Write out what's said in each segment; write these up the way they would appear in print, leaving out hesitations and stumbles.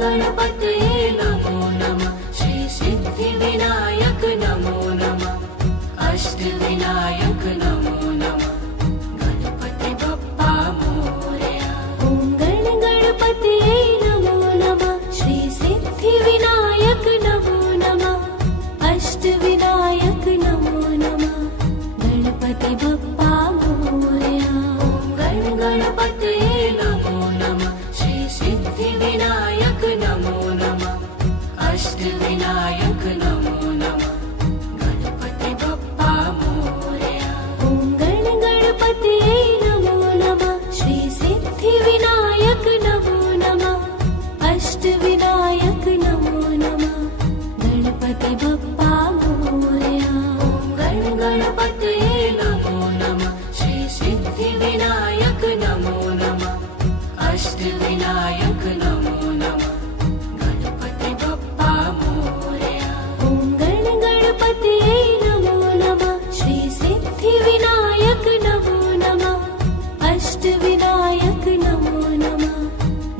गणपतये नमो नमः। श्री सिद्धिविनायक नमो नमः। अष्टविनायक नमो नमः। गणपति बप्पा मोरया। ॐ गणपतये नमो नमः। श्री सिद्धिविनायक नमो नमः। अष्टविनायक नमो नमः। गणपति बप्पा मोरया। ॐ गणपतये नमो नमः। श्री सिद्धिविनायक नमो नमः। अष्टविनायक नमो नमः। गणपति बप्पा मोरया। ॐ गणपतये नमो नमः। श्री सिद्धिविनायक नमो नमः। अष्टविनायक नमो नमः। गणपति बप्पा मोरया। ॐ गणपतये नमो नमः। श्री सिद्धिविनायक नमो नमः। अष्टविनायक नमो नमः। गणपति बप्पा मोरया। ॐ गणपतये नमो नमः। श्री सिद्धिविनायक नमो नमः। अष्टविनायक नमो नमः।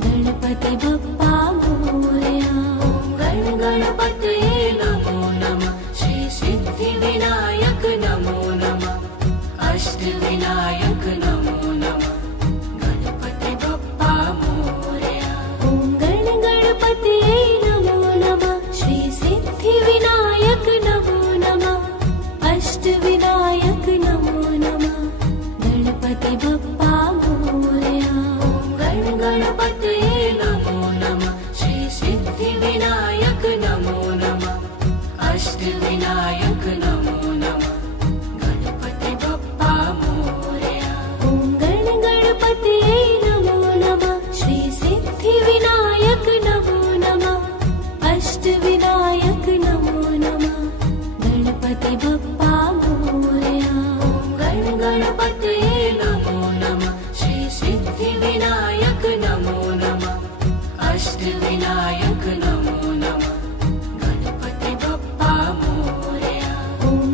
गणपति बप्पा मोरया। ॐ गणपतये नमो नमः। श्री सिद्धिविनायक नमो नमः। अष्टविनायक नमो नमः। गणपति बप्पा मोरया। ॐ गणपतये नमो नमः। श्री सिद्धिविनायक नमो नमः। अष्टविनायक नमो नमः। गणपति बप्पा मोरया। ॐ गणपतये नमो नमः। श्री सिद्धिविनायक नमो नमः। अष्टविनायक नमो नमः। गणपति बप्पा मोरया। ॐ गणपतये नमो नमः। श्री सिद्धिविनायक नमो नमः। अष्टविनायक नमो नमः। गणपति बप्पा मोरया। ॐ गणपतये नमो नमः। श्री सिद्धिविनायक नमो नमः। अष्टविनायक नमो नमः। गणपति बप्पा मोरया। ॐ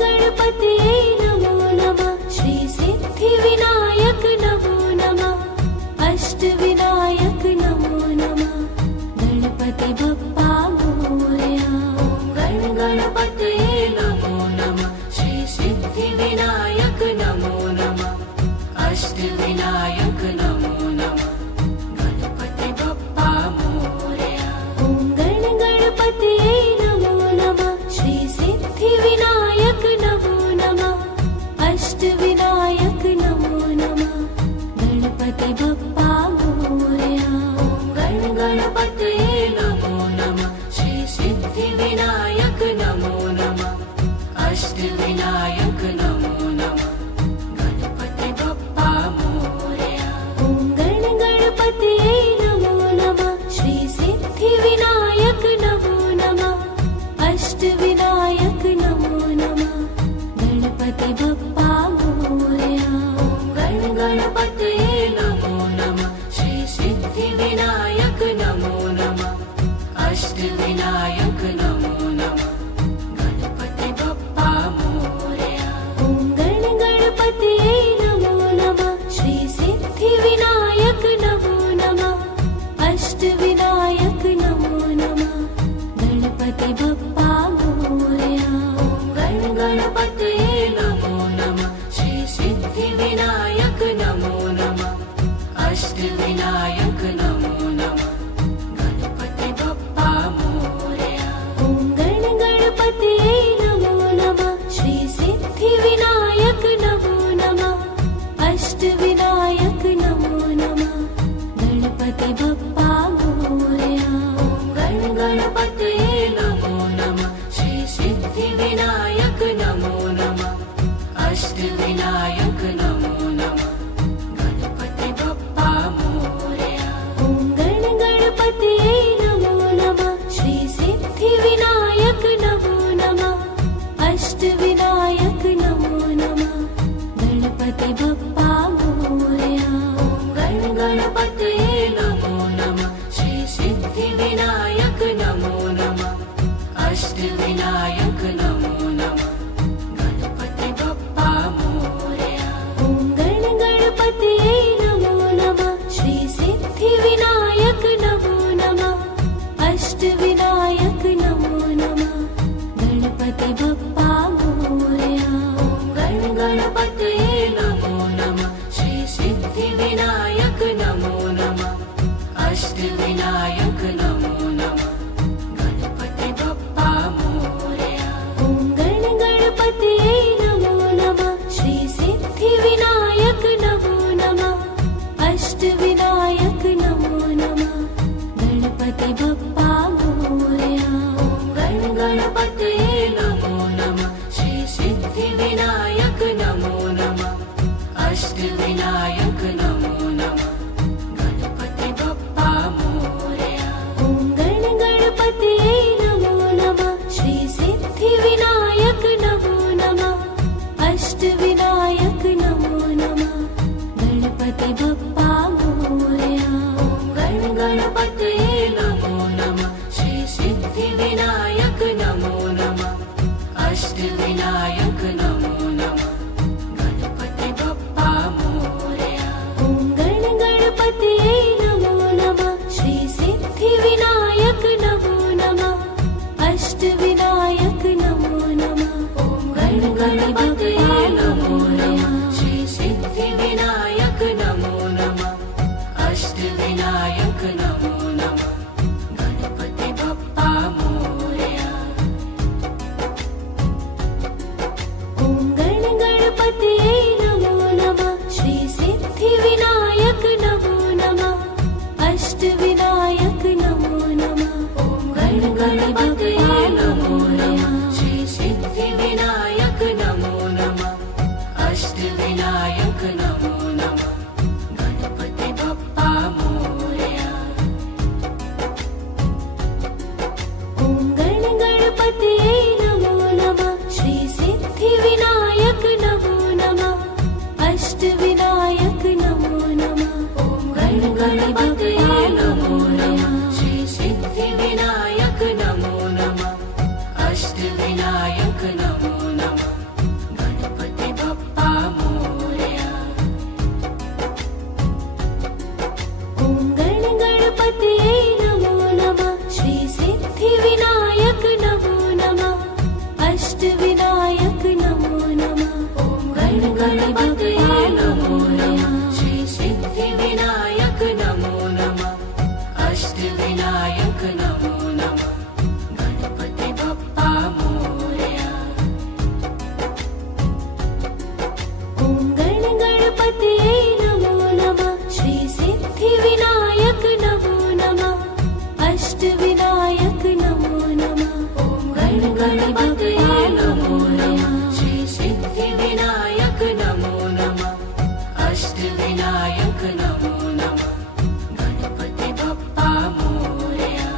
गणपतये नमो नमः। श्री सिद्धिविनायक नमो नमः। अष्टविनायक नमो नमः। गणपति बप्पा मोरया। ॐ गणपतये नमो नमः। श्री सिद्धिविनायक नमो नमः। अष्टविनायक नमो नमः। गणपति बप्पा मोरया। ॐ गणपतये नमो नमः। श्री सिद्धिविनायक नमो नमः। अष्टविनायक नमो नमः। गणपति बप्पा मोरया। ॐ गणपतये नमो नमः। श्री सिद्धिविनायक नमो नमः। अष्टविनायक नमो नमः। गणपति बप्पा मोरया। ॐ गणपतये नमो नमः। श्री सिद्धिविनायक नमो नमः। अष्टविनायक नमो नमः। गणपति बप्पा मोरया। ॐ गणपतये नमो नमः। श्री सिद्धिविनायक नमो अष्टविनायक नमो नमः गणपति बप्पा मोरया। ॐ गण गणपतये नमो नमः श्री सिद्धिविनायक नमो नमः अष्टविनायक नमो नमः गणपति बप्पा मोरया। ॐ गण गणपतये नमो नमः श्री सिद्धिविनायक नमो नमः अष्टविनायक नमो नमः गणपति बप्पा मोरया। ॐ गण गणपतये नमो नमः श्री सिद्धिविनायक नमो नमः अष्टविनायक नमो नमः गणपति बप्पा मोरया। ॐ गण गणपतये नमो नमः श्री सिद्धिविनायक नमो नमः अष्टविनायक नमो नमः गणपति बप्पा मोरया। ॐ गण गणपतये नमो नमः श्री सिद्धिविनायक नमो नमः अष्टविनायक नमो नमः ॐ गण गणपतये नमो नमः श्री सिद्धिविनायक नमो नमः अष्टविनायक नमो नमः गणपति बप्पा मोरया। ॐ गण गणपतये नमो नमः श्री सिद्धिविनायक नमो नमः अष्टविनायक नमो नमः ॐ गण गणपतये नमो नमः श्री सिद्धिविनायक नमो नमः अष्टविनायक नमो नमः गणपति बप्पा मोरया। ॐ गण गणपतये नमो नमः श्री सिद्धिविनायक नमो नमः अष्टविनायक नमो नमः ॐ गण गणपतये नमो नमः श्री सिद्धिविनायक नमो नमः अष्टविनायक नमो नमः गणपति बप्पा मोरया। ॐ गण गणपतये नमो नमः श्री सिद्धिविनायक नमो नमः अष्टविनायक नमो नमः ॐ गण गणपतये नमो नमः श्री सिद्धिविनायक नमो नमः अष्टविनायक नमो नमः गणपति बप्पा मोरया। ॐ गण गणपतये नमो नमः श्री सिद्धिविनायक नमो नमः अष्टविनायक नमो नमः ॐ गण गणपतये नमो नमः श्री सिद्धिविनायक नमो नमः अष्टविनायक नमो नमः गणपति बप्पा मोरया।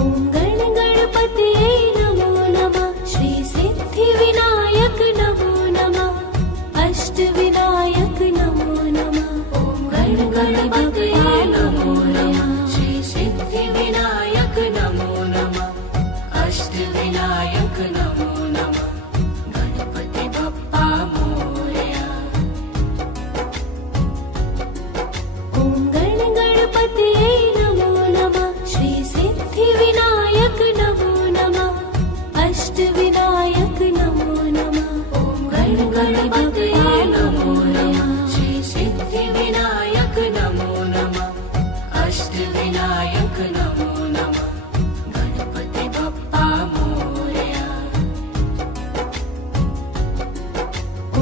ॐ गण गणपतये नमो नमः श्री सिद्धिविनायक नमो नमः अष्टविनायक नमो नमः ॐ गण गणपतये नमो नमः श्री सिद्धिविनायक नमो नमः अष्टविनायक नमो नमः गणपति बप्पा मोरया। ॐ गण गणपतये नमो नमः श्री सिद्धिविनायक नमो नमः अष्टविनायक नमो नमः ॐ गण गणपतये नमो नमः श्री सिद्धिविनायक नमो नमः अष्टविनायक नमो नमः गणपति बप्पा मोरया।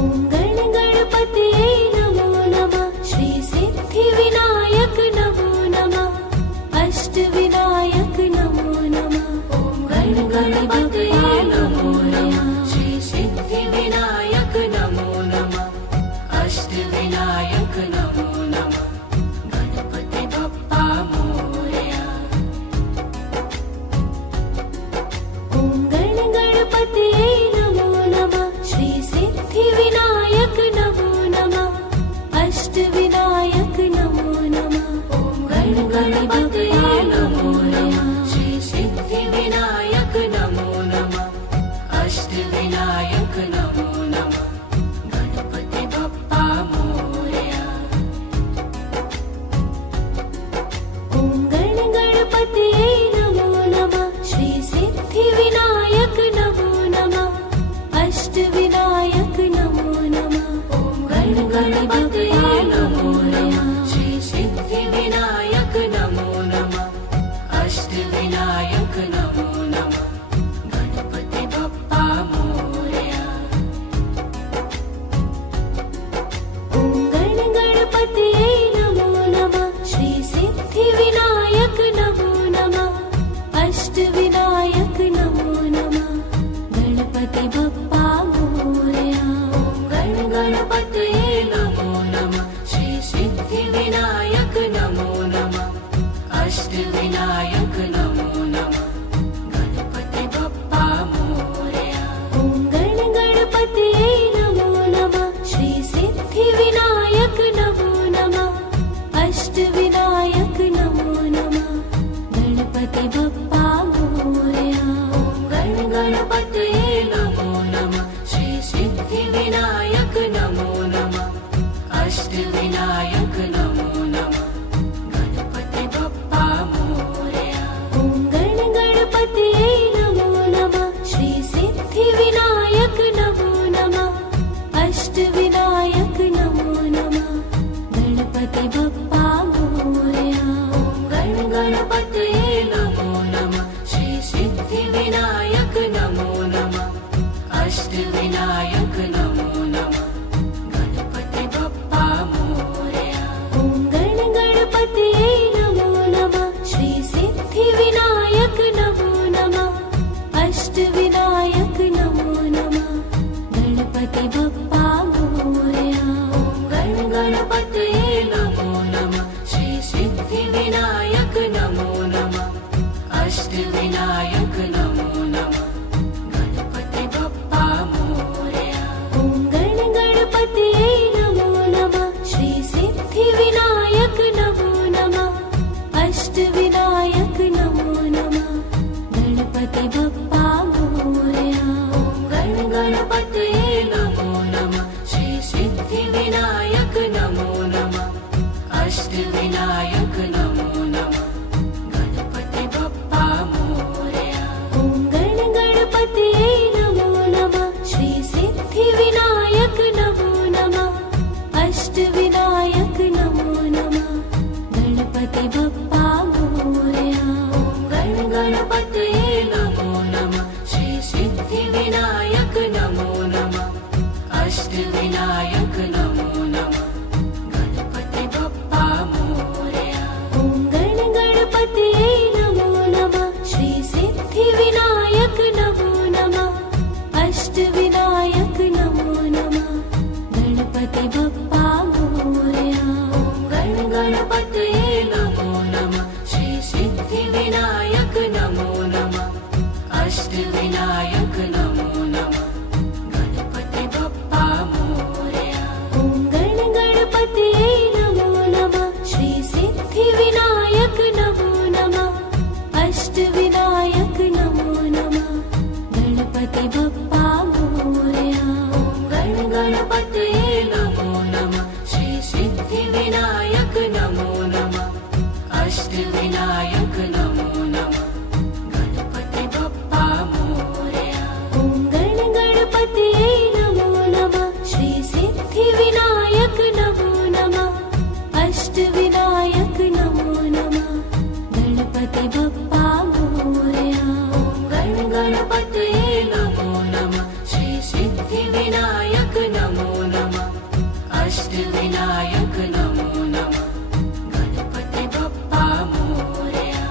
ॐ गण गणपतये नमो नमः श्री सिद्धिविनायक गणपतये नमो नमः श्री सिद्धिविनायक नमो नमः अष्टविनायक नमो नमः गणपति बप्पा मोरया। ॐ गणपतये नमो नमः श्री सिद्धिविनायक नमो नमः अष्टविनायक नमो नमः गणपति बप्पा मोरया। गणपतये नमो नमः श्री सिद्धिविनायक नमो नमः अष्टविनायक नमो नमः गणपति बप्पा मोरया। ॐ गणपतये नमो नमः श्री सिद्धिविनायक नमो नमः अष्टविनायक नमो नमः गणपति बप्पा मोरया। गणपतये नमो नमः श्री सिद्धिविनायक नमो नमः अष्टविनायक नमो नमः गणपति बप्पा मोरया। ॐ गणपतये नमो नमः श्री सिद्धिविनायक नमो नमः अष्टविनायक नमो नमः गणपति बप्पा मोरया। गणपतये नमो नमः श्री सिद्धिविनायक नमो नमः अष्टविनायक नमो नमः गणपति बप्पा मोरया। ॐ गणपतये नमो नमः श्री सिद्धिविनायक नमो नमः अष्टविनायक नमो नमः गणपति बप्पा मोरया। गणपतये नमो नमः श्री सिद्धिविनायक नमो नमः अष्टविनायक नमो नमः गणपति बप्पा मोरया। ॐ गणपतये नमो नमः श्री सिद्धिविनायक नमो नमः अष्टविनायक नमो नमः गणपति बप्पा मोरया। गणपतये नमो नमः श्री सिद्धिविनायक नमो नमः अष्टविनायक नमो नमः गणपति बप्पा मोरया। ॐ गणपतये नमो नमः श्री सिद्धिविनायक नमो नमः अष्टविनायक नमो नमः गणपति बप्पा मोरया। गणपतये नमो नमः श्री सिद्धिविनायक नमो नमः अष्टविनायक नमो नमः गणपति बप्पा मोरया।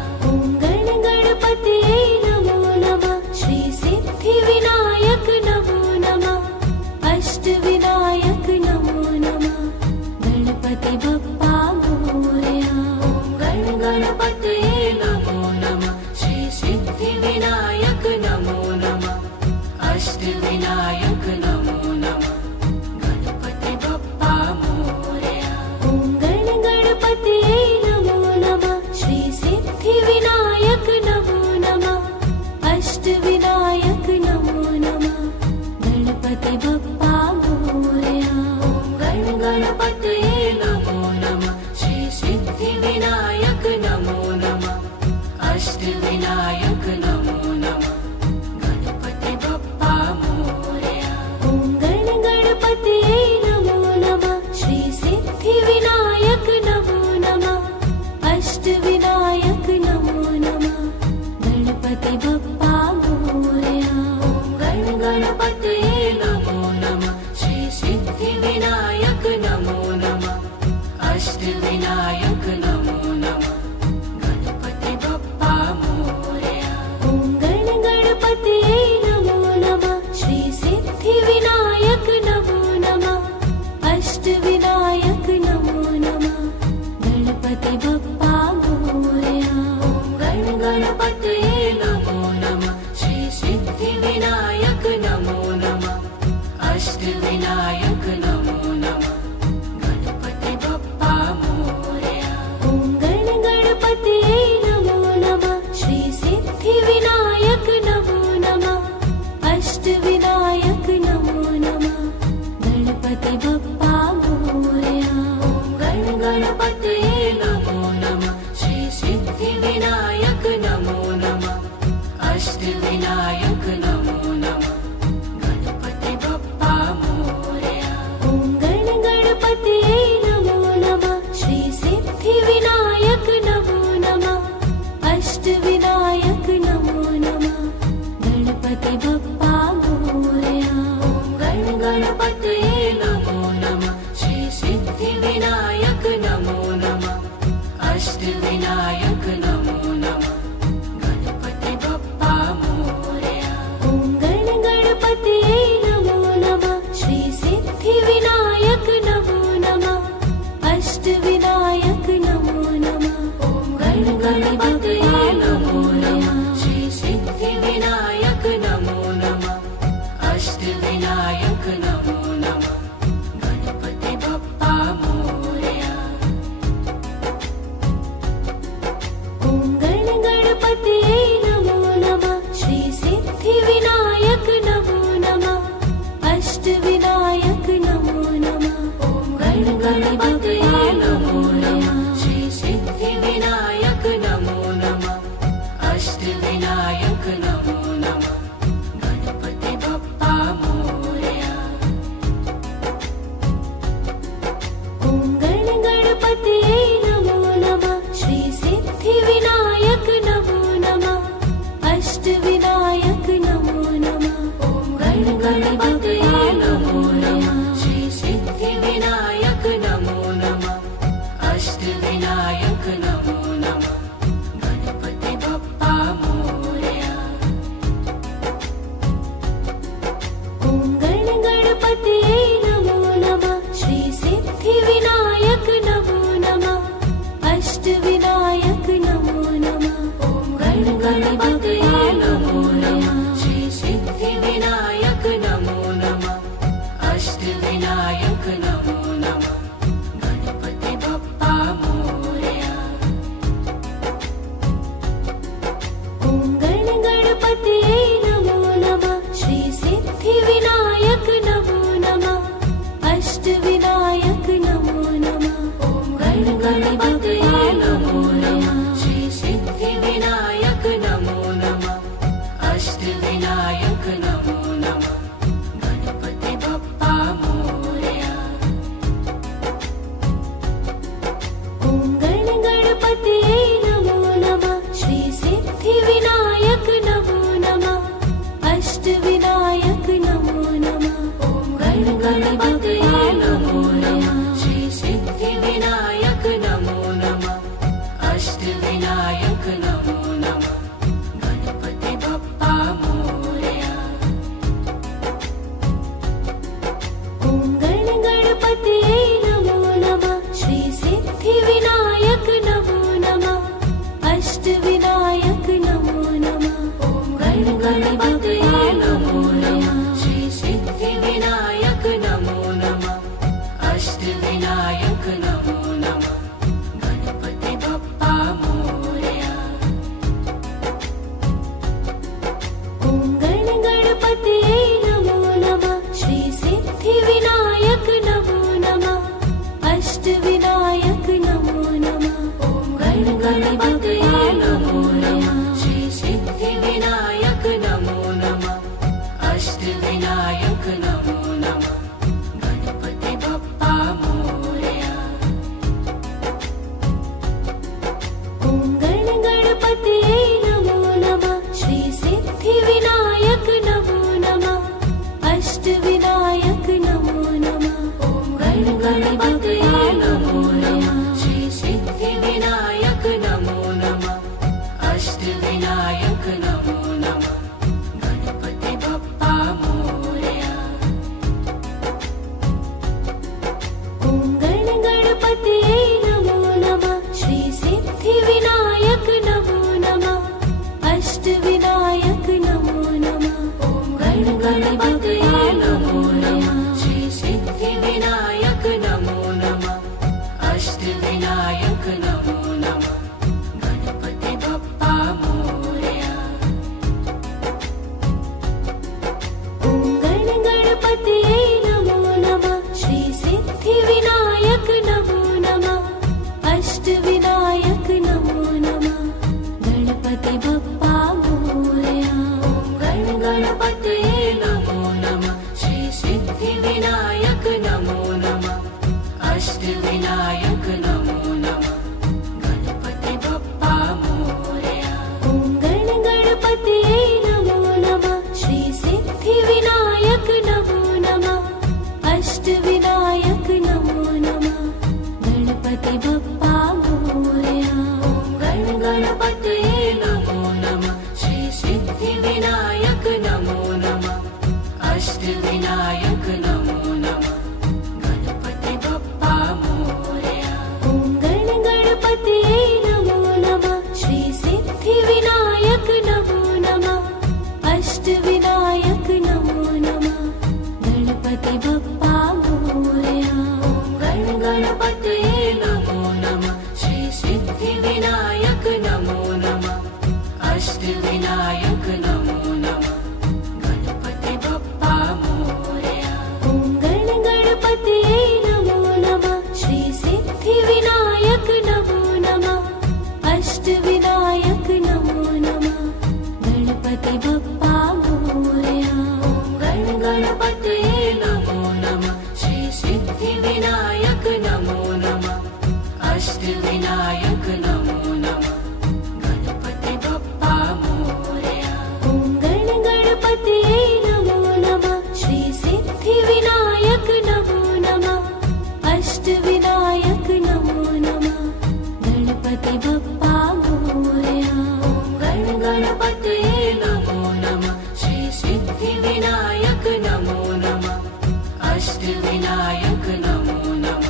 अष्टविनायक नमो नमः गणपति बप्पा मोरया। ॐ गणपतये नमो नमः श्री सिद्धिविनायक नमो नमः अष्टविनायक नमो नमः। ॐ गणपतये नमो नमः श्री सिद्धिविनायक नमो नमः अष्टविनायक नमो नमः गणपति बप्पा मोरया। ॐ गणपतये नमो नमः श्री सिद्धिविनायक नमो नमः अष्टविनायक नमो नमः। ॐ गणपतये नमो नमः श्री सिद्धिविनायक नमो नमः अष्टविनायक नमो नमः गणपति बप्पा मोरया। ॐ गणपतये नमो नमः श्री सिद्धिविनायक नमो नमः अष्टविनायक नमो नमः। ॐ गणपतये नमो नमः श्री सिद्धिविनायक नमो नमः अष्टविनायक नमो नमः गणपति बप्पा मोरया। ॐ गणपतये नमो नमः श्री सिद्धिविनायक नमो नमः अष्टविनायक नमो नमः। ॐ गणपतये नमो नमः श्री सिद्धिविनायक नमो नमः अष्टविनायक नमो नमः गणपति बप्पा मोरया। ॐ गणपतये नमो नमः श्री सिद्धिविनायक नमो नमः अष्टविनायक नमो नमः। ॐ गणपतये नमो नमः श्री सिद्धिविनायक नमो नमः अष्टविनायक नमो नमः गणपति बप्पा मोरया। ॐ गणपतये नमो नमः श्री सिद्धिविनायक नमो नमः अष्टविनायक नमो नमः। ॐ गणपतये नमो नमः श्री सिद्धिविनायक नमो नमः अष्टविनायक नमो नमः गणपति बप्पा मोरया। ॐ गणपतये नमो नमः श्री सिद्धिविनायक नमो नमः अष्टविनायक नमो नमः। ॐ गणपतये नमो नमः श्री सिद्धिविनायक नमो नमः अष्टविनायक नमो नमः गणपति बप्पा मोरया। ॐ गणपतये नमो नमः श्री सिद्धिविनायक नमो नमः अष्टविनायक नमो नमः गणपति बप्पा मोरया। ॐ गणपतये नमो नमः श्री सिद्धिविनायक नमो नमः अष्टविनायक नमो नमः गणपति बप्पा मोरया। ॐ गणपतये नमो नमः श्री सिद्धिविनायक नमो नमः अष्टविनायक नमो नमः गणपति बप्पा मोरया। ॐ गणपतये नमो नमः श्री सिद्धिविनायक नमो नमः अष्टविनायक नमो नमः गणपति बप्पा मोरया। ॐ गणपतये नमो नमः श्री सिद्धिविनायक नमो नमः अष्टविनायक नमो नमः गणपति बप्पा मोरया। ॐ गणपतये नमो नमः श्री सिद्धिविनायक नमो नमः अष्टविनायक नमो नमः गणपति बप्पा मोरया। ॐ गणपतये नमो नमः श्री सिद्धिविनायक नमो नमः अष्टविनायक नमो नमः गणपति बप्पा मोरया। ॐ गणपतये नमो नमः श्री सिद्धिविनायक नमो नमः अष्टविनायक नमो नमः गणपति बप्पा मोरया। ॐ गणपतये नमो नमः श्री सिद्धिविनायक नमो नमः अष्टविनायक नमो नमः गणपति बप्पा मोरया। गण गणपतये नमो नमः। श्री सिद्धि विनायक नमो नमः। अष्ट विनायक नमो नमः।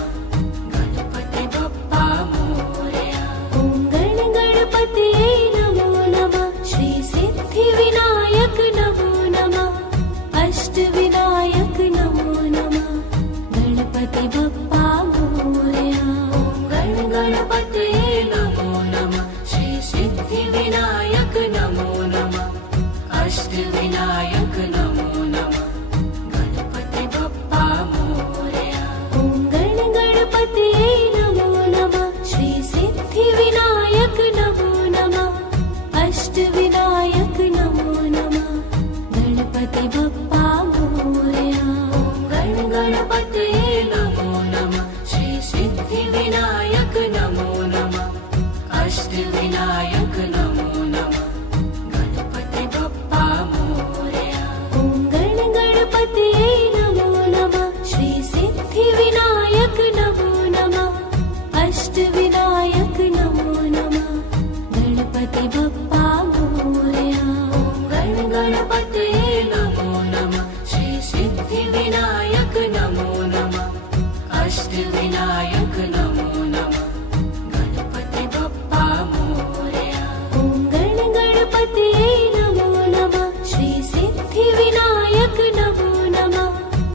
गणपति बप्पा मोरया। ॐ गण गणपतये नमो नमः। श्री सिद्धि विनायक नमो नमः। अष्ट विनायक नमो नमः। गणपति बप्पा मोरया। गण गणपतये नमो नमः। श्री सिद्धि विनायक नमो नमः। अष्ट विनायक नमो नमः। गणपति बप्पा मोरया। ॐ गण गणपतये नमो नमः। श्री सिद्धि विनायक